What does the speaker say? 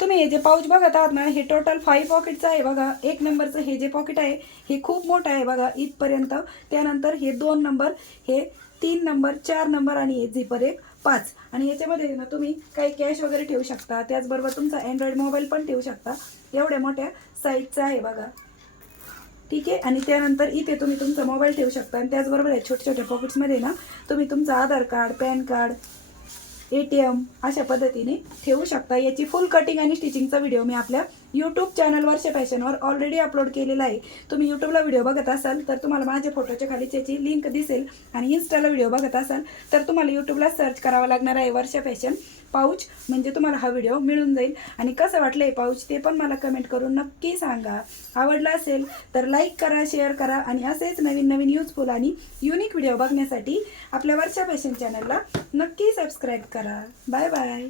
तुम्ही हे जे पाऊच बघत आहात ना, हे टोटल 5 पॉकेटचं आहे बघा. 1 नंबरचं हे जे पॉकेट आहे हे खूप मोठं आहे बघा इथपर्यंत. त्यानंतर हे 2 नंबर, हे 3 नंबर, 4 नंबर आणि हे झिपर एक 5. आणि याच्यामध्ये ना तुम्ही काही कॅश वगैरे ठेवू शकता, त्याचबरोबर तुमचा अँड्रॉइड मोबाईल पण ठेवू शकता. एवढ्या मोठ्या साईजचं आहे बघा. ठीक आहे. आणि त्यानंतर इथे तुम्ही तुमचा मोबाईल ठेवू शकता आणि त्याचबरोबर या छोट्या छोट्या पॉकेट्समध्ये ना तुम्ही तुमचं आधार कार्ड, पॅन कार्ड, ATM अशा पद्धतीने ठेवू शकता. याची फुल कटिंग आणि स्टिचिंगचा व्हिडिओ मी आपल्या यूट्यूब चॅनल वर्षा फॅशनवर ऑलरेडी अपलोड केलेला आहे. तुम्ही यूट्यूबला व्हिडिओ बघत असाल तर तुम्हाला माझ्या फोटोच्या खाली त्याची लिंक दिसेल. आणि इन्स्टाला व्हिडिओ बघत असाल तर तुम्हाला यूट्यूबला सर्च करावं लागणार आहे वर्षा फॅशन पाऊच, म्हणजे तुम्हाला हा व्हिडिओ मिळून जाईल. आणि कसं वाटलं हे पाऊच ते पण मला कमेंट करून नक्की सांगा. आवडला असेल तर लाईक करा, शेअर करा आणि असेच नवीन नवीन यूजफुल आणि युनिक व्हिडिओ बघण्यासाठी आपल्या वर्षा फॅशन चॅनलला नक्की सबस्क्राईब करा. Bye bye.